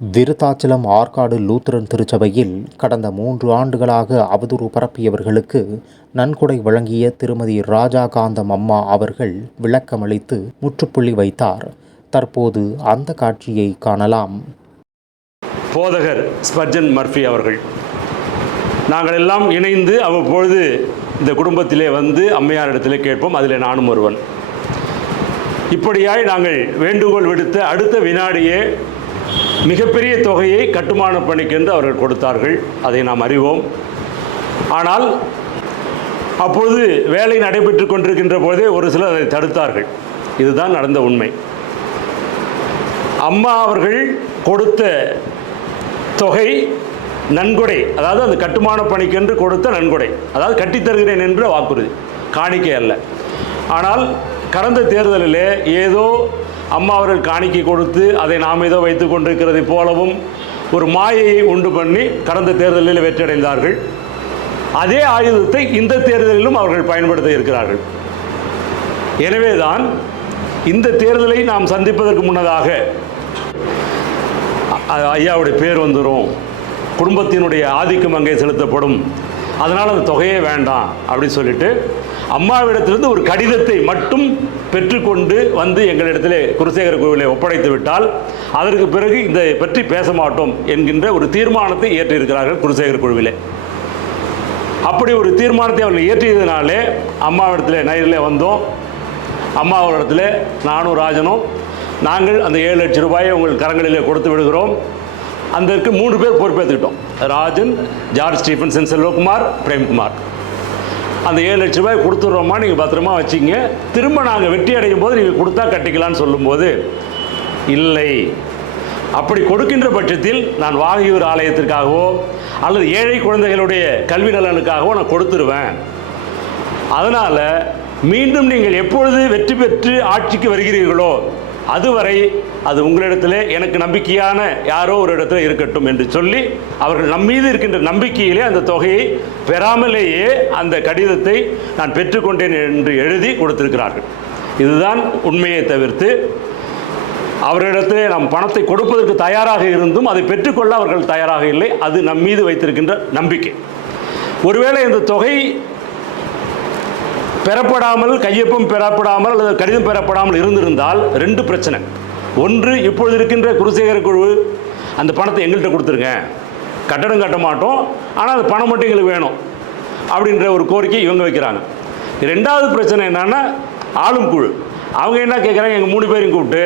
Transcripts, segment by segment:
Virudhachalam Arcot Lutheran திருச்சபையில் கடந்த 3 ஆண்டுகளாக அவதூறு பரப்பியவர்களுக்கு நன்கொடை வழங்கிய திருமதி ராஜாகாந்தம் அம்மா அவர்கள் விளக்கமளித்து முற்றுப்புள்ளி வைத்தார். தற்போது அந்த காட்சியை காணலாம். போதகர் ஸ்பர்ஜன் மர்ஃபி அவர்கள், நாங்கள் எல்லாம் இணைந்து அவ்வப்பொழுது இந்த குடும்பத்திலே வந்து அம்மையாரிடத்திலே கேட்போம். அதில் நானும் ஒருவன். இப்படியாய் நாங்கள் வேண்டுகோள் விடுத்த அடுத்த வினாடியே மிகப்பெரிய தொகையை கட்டுமான பணிக்கென்று அவர்கள் கொடுத்தார்கள். அதை நாம் அறிவோம். ஆனால் அப்பொழுது வேலை நடைபெற்று கொண்டிருக்கின்ற போதே ஒரு சிலர் அதை தடுத்தார்கள். இதுதான் நடந்த உண்மை. அம்மா அவர்கள் கொடுத்த தொகை நன்கொடை, அதாவது அந்த கட்டுமான பணிக்கென்று கொடுத்த நன்கொடை, அதாவது கட்டித்தருகிறேன் என்ற வாக்குறுதி, காணிக்கை அல்ல. ஆனால் கடந்த தேர்தலிலே ஏதோ அம்மா அவர்கள் காணிக்கை கொடுத்து அதை நாம் ஏதோ வைத்து கொண்டிருக்கிறதை போலவும் ஒரு மாயையை உண்டு பண்ணி கடந்த தேர்தலில் வெற்றியடைந்தார்கள். அதே ஆயுதத்தை இந்த தேர்தலிலும் அவர்கள் பயன்படுத்த இருக்கிறார்கள். எனவேதான் இந்த தேர்தலை நாம் சந்திப்பதற்கு முன்னதாக ஐயாவுடைய பேர் வந்துடும், குடும்பத்தினுடைய ஆதிக்கம் அங்கே செலுத்தப்படும், அதனால் அந்த தொகையே வேண்டாம் அப்படின்னு சொல்லிட்டு அம்மாவிடத்திலிருந்து ஒரு கடிதத்தை மட்டும் பெற்றுக்கொண்டு வந்து எங்களிடத்திலே குருசேகர கோவிலை ஒப்படைத்து விட்டால் அதற்கு பிறகு இதை பற்றி பேச மாட்டோம் என்கின்ற ஒரு தீர்மானத்தை ஏற்றிருக்கிறார்கள் குருசேகர குழுவிலே. அப்படி ஒரு தீர்மானத்தை அவர்கள் ஏற்றியதனாலே அம்மாவிடத்தில் நேரில் வந்தோம். அம்மா அவரிடத்தில் நானும் ராஜனும் நாங்கள் அந்த 7 லட்சம் ரூபாயை உங்கள் கரங்களிலே கொடுத்து விடுகிறோம். அதற்கு 3 பேர் பொறுப்பேற்றுக்கிட்டோம். Rajan, George Stephenson, Selvakumar, Premkumar. அந்த 7 லட்சம் ரூபாய் கொடுத்துட்றோமா, நீங்கள் பத்திரமா வச்சிங்க, திரும்ப நாங்கள் வெற்றி அடையும் போது நீங்கள் கொடுத்தா கட்டிக்கலான்னு சொல்லும்போது, இல்லை, அப்படி கொடுக்கின்ற பட்சத்தில் நான் வாகியூர் ஆலயத்திற்காகவோ அல்லது ஏழை குழந்தைகளுடைய கல்வி நலனுக்காகவோ நான் கொடுத்துருவேன். அதனால் மீண்டும் நீங்கள் எப்பொழுது வெற்றி பெற்று ஆட்சிக்கு வருகிறீர்களோ அதுவரை அது உங்களிடத்தில் எனக்கு நம்பிக்கையான யாரோ ஒரு இடத்துல இருக்கட்டும் என்று சொல்லி அவர்கள் நம்மீது இருக்கின்ற நம்பிக்கையிலே அந்த தொகையை பெறாமலேயே அந்த கடிதத்தை நான் பெற்றுக்கொண்டேன் என்று எழுதி கொடுத்திருக்கிறார்கள். இதுதான் உண்மையை தவிர்த்து அவர்களிடத்திலே நாம் பணத்தை கொடுப்பதற்கு தயாராக இருந்தும் அதை பெற்றுக்கொள்ள அவர்கள் தயாராக இல்லை. அது நம்மீது வைத்திருக்கின்ற நம்பிக்கை. ஒருவேளை இந்த தொகை பெறப்படாமல், கையொப்பம் பெறப்படாமல் அல்லது கடிதம் பெறப்படாமல் இருந்திருந்தால் 2 பிரச்சனை. ஒன்று, இப்பொழுது இருக்கின்ற குருசேகர குழு அந்த பணத்தை எங்கள்கிட்ட கொடுத்துருங்க, கட்டடம் கட்ட மாட்டோம், ஆனால் அந்த பணம் மட்டும் எங்களுக்கு வேணும் அப்படின்ற ஒரு கோரிக்கை இவங்க வைக்கிறாங்க. 2வது பிரச்சனை என்னன்னா, ஆளும் குழு அவங்க என்ன கேட்குறாங்க, எங்கள் 3 பேரையும் கூப்பிட்டு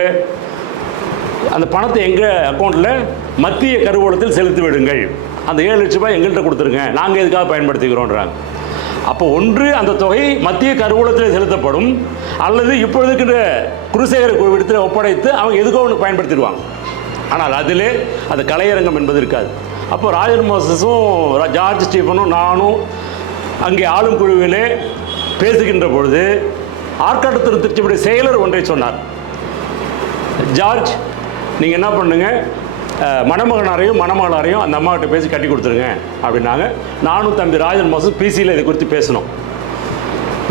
அந்த பணத்தை எங்கள் அக்கௌண்ட்டில் மத்திய கருவூலத்தில் செலுத்தி விடுங்கள், அந்த 7 லட்சம் ரூபாய் எங்கள்கிட்ட கொடுத்துருங்க, நாங்கள் எதுக்காக பயன்படுத்திக்கிறோன்றாங்க. அப்போ ஒன்று, அந்த தொகை மத்திய கருவூலத்தில் செலுத்தப்படும், அல்லது இப்பொழுது இருக்கின்ற குருசேகர குழுவிடத்தில் ஒப்படைத்து அவங்க எதுக்கோ ஒன்று பயன்படுத்திடுவாங்க. ஆனால் அதிலே அது கலையரங்கம் என்பது இருக்காது. அப்போ ராஜன் மோசஸும் ஜார்ஜ் ஸ்டீஃபனும் நானும் அங்கே ஆளும் குழுவிலே பேசுகின்ற பொழுது ஆற்காடு திருச்சிபடி செயலர் ஒன்றை சொன்னார். ஜார்ஜ், நீங்கள் என்ன பண்ணுங்க, மணமகனாரையும் மணமகளாரையும் அந்த அம்மாக்கிட்ட பேசி கட்டி கொடுத்துருங்க அப்படின்னாங்க. நானும் தம்பி ராஜன் மோசஸ் பிசியில் இதை குறித்து பேசினோம்.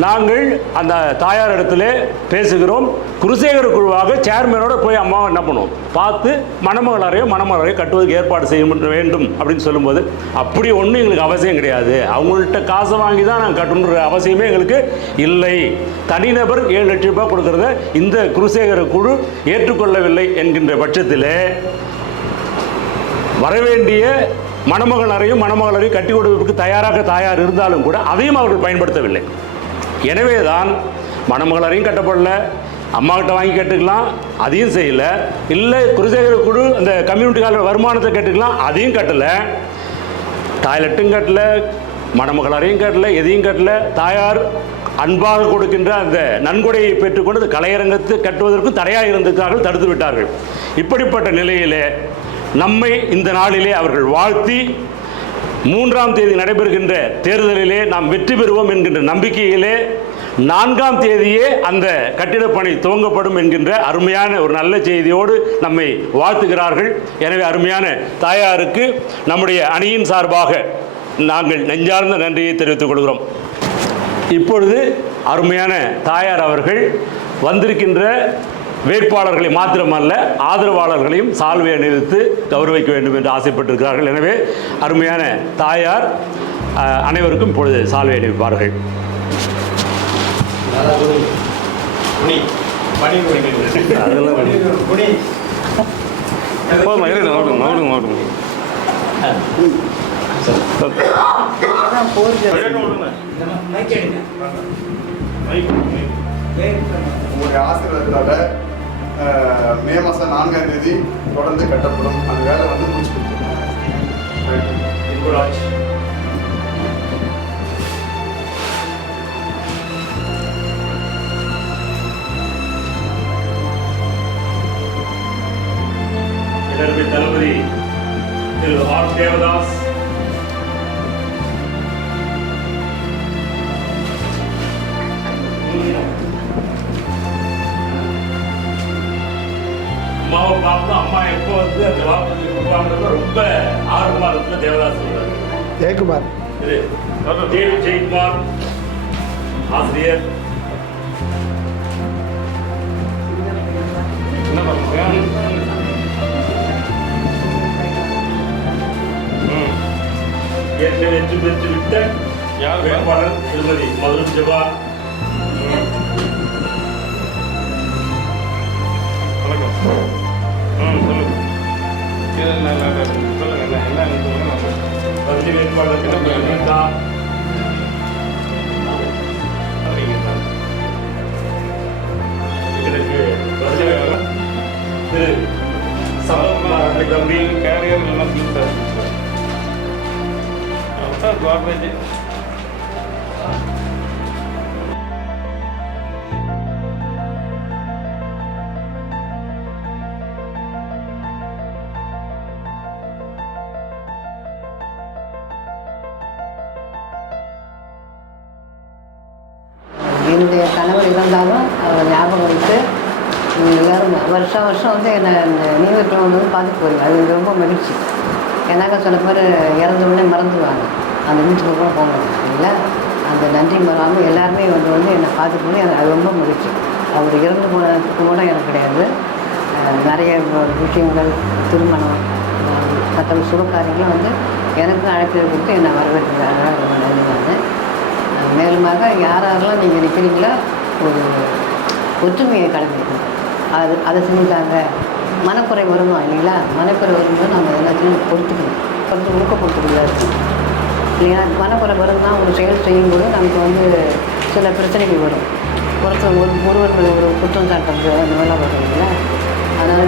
நாங்கள் அந்த தாயார் இடத்துல பேசுகிறோம். குருசேகர குழுவாக சேர்மனோட போய் அம்மாவை என்ன பண்ணுவோம் பார்த்து மணமகளாரையும் மணமகளாரையும் கட்டுவதற்கு ஏற்பாடு செய்ய வேண்டும் அப்படின்னு சொல்லும்போது, அப்படி ஒன்றும் எங்களுக்கு அவசியம் கிடையாது, அவங்கள்ட்ட காசை வாங்கி தான் நாங்கள் கட்டணுன்ற அவசியமே எங்களுக்கு இல்லை, தனிநபர் 7 லட்சம் ரூபாய் கொடுக்கறத இந்த குருசேகர குழு ஏற்றுக்கொள்ளவில்லை என்கின்ற பட்சத்தில் வரவேண்டிய மணமகனாரையும் மணமகளையும் கட்டி கொடுப்பதற்கு தயாராக தாயார் இருந்தாலும் கூட அதையும் அவர்கள் பயன்படுத்தவில்லை. எனவே தான் மணமகளையும் கட்டப்படல, அம்மாக்கிட்ட வாங்கி கட்டுக்கலாம், அதையும் செய்யலை. இல்லை, குருசேகர குழு அந்த கம்யூனிட்டி கால வருமானத்தை கட்டுக்கலாம், அதையும் கட்டலை. டாய்லெட்டும் கட்டலை, மணமகளையும் கட்டலை, எதையும் கட்டலை. தாயார் அன்பாக கொடுக்கின்ற அந்த நன்கொடையை பெற்றுக்கொண்டு அந்த கலையரங்கத்தை கட்டுவதற்கும் தடையாக இருந்திருக்கிறார்கள், தடுத்து விட்டார்கள். இப்படிப்பட்ட நிலையிலே நம்மை இந்த நாளிலே அவர்கள் வாழ்த்தி 3ஆம் தேதி நடைபெறுகின்ற தேர்தலிலே நாம் வெற்றி பெறுவோம் என்கின்ற நம்பிக்கையிலே 4ஆம் தேதியே அந்த கட்டிடப் பணி துவங்கப்படும் என்கின்ற அருமையான ஒரு நல்ல செய்தியோடு நம்மை வாழ்த்துகிறார்கள். எனவே அருமையான தாயாருக்கு நம்முடைய அணியின் சார்பாக நாங்கள் நெஞ்சார்ந்த நன்றியை தெரிவித்துக் கொள்கிறோம். இப்பொழுது அருமையான தாயார் அவர்கள் வந்திருக்கின்ற வேட்பாளர்களை மாத்திரமல்ல ஆதரவாளர்களையும் சால்வை அணிவித்து கௌரவிக்க வேண்டும் என்று ஆசைப்பட்டிருக்கிறார்கள். எனவே அருமையான தாயார் அனைவருக்கும் இப்பொழுது சால்வை அணிவிப்பார்கள். உங்களுடைய ஆசீர்வாதத்தால மே மாதம் 4ஆம் தேதி தொடர்ந்து கட்டப்படும். அந்த வேலை வந்து முடிச்சு கொடுத்துருக்கோம். தளபதி திரு ஆர் தேவதாஸ், அம்மாவை பார்த்து அம்மா எப்போ வந்து அந்த வாக்குறுதி கொடுப்பாங்கிறது ரொம்ப ஆர்வமா இருக்கு. தேவதாஸ் சொல்றாரு. ஜெயக்குமார், ஜெயக்குமார் ஆசிரியர். ஏற்கனவே வெற்றி பெற்று விட்ட வேட்பாளர் திருமதி மதுரை ஜபா. பகுதி வேட்பாளர் அனிதா. இதற்கு திரு சரத்குமார் தம்பி கேரியர் கார்பேஜ். என்னுடைய கணவர் இருந்தாலும் அவரை ஞாபகம் வைத்து எல்லோரும் வருஷம் வந்து என்னை இந்த நியூ இயர் வந்து பார்த்துட்டு போயிருங்க. அது எனக்கு ரொம்ப மகிழ்ச்சி. ஏன்னாக்கா சில பேர் இறந்த உடனே மறந்துடுவாங்க. அந்த வீட்டுக்கு கூட போகணும் இல்லைங்களா? அந்த நன்றி மறவாமல் எல்லாருமே வந்து என்னை பார்த்துட்டு போய் அது ரொம்ப மகிழ்ச்சி. அவர் இறந்து போனதுக்கு கூட எனக்கு கிடையாது. நிறைய விஷயங்கள், திருமணம், மற்ற சுபகாரியங்களும் வந்து எனக்கு அழைப்பு கொடுத்து என்னை வரவேற்கிறாங்க. ரொம்ப நன்றி. நான் மேலுமாக யாரெல்லாம் நீங்கள் நிற்கிறீங்களோ ஒரு ஒற்றுமையை கடைபிடிக்கணும். அதை செஞ்சுட்டாங்க. மனக்குறை வருமா இல்லைங்களா? மனக்குறை வரும்போது நம்ம எல்லாத்தையும் பொறுத்துக்கணும். ஊக்கப்படுத்தக்கூடாது இல்லைங்களா? மனக்குறை வரும்னா ஒரு செயல் செய்யும்போது நமக்கு வந்து சில பிரச்சனைகள் வரும். ஒருவர் ஒரு குற்றம் சாட்டுறது அந்த மாதிரிலாம் வரும் இல்லைங்களா? அதனால்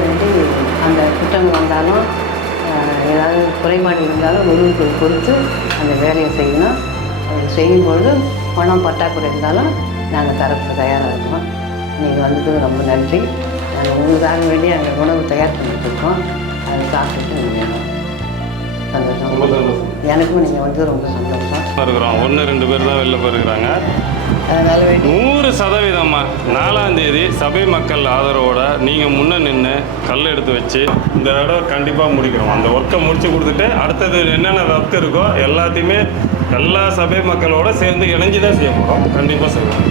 அந்த குற்றங்கள் வந்தாலும் ஏதாவது குறைபாடு இருந்தாலும் ஒருவருக்கு பொறுத்து அந்த வேலையை செய்யணும். செய்யும்பொழுது பணம் பற்றாக்குறை இருந்தாலும் நாங்கள் தரத்துக்கு தயாராக இருக்கோம். நீங்கள் வந்ததுக்கு ரொம்ப நன்றி. நாங்கள் உங்களுக்காக வேண்டி அங்கே உணவு தயார் பண்ணிட்டுருக்கோம். அதை சாப்பிட்டுட்டு நீங்கள் சந்தோஷம். எனக்கும் நீங்கள் வந்து ரொம்ப சந்தோஷம் இருக்கிறோம். 1-2 பேர் தான் வெளில போயிருக்கிறாங்க. அதனால் வேண்டி 100% 4ஆம் தேதி சபை மக்கள் ஆதரவோட நீங்கள் முன்னே நின்று கல் எடுத்து வச்சு இந்த தடவை கண்டிப்பாக முடிக்கிறோம். அந்த ஒர்க்கை முடிச்சு கொடுத்துட்டு அடுத்தது என்னென்ன ஒர்க் இருக்கோ எல்லாத்தையுமே எல்லா சபை மக்களோட சேர்ந்து இணைஞ்சு தான் செய்ய போகிறோம். கண்டிப்பாக செய்வோம்.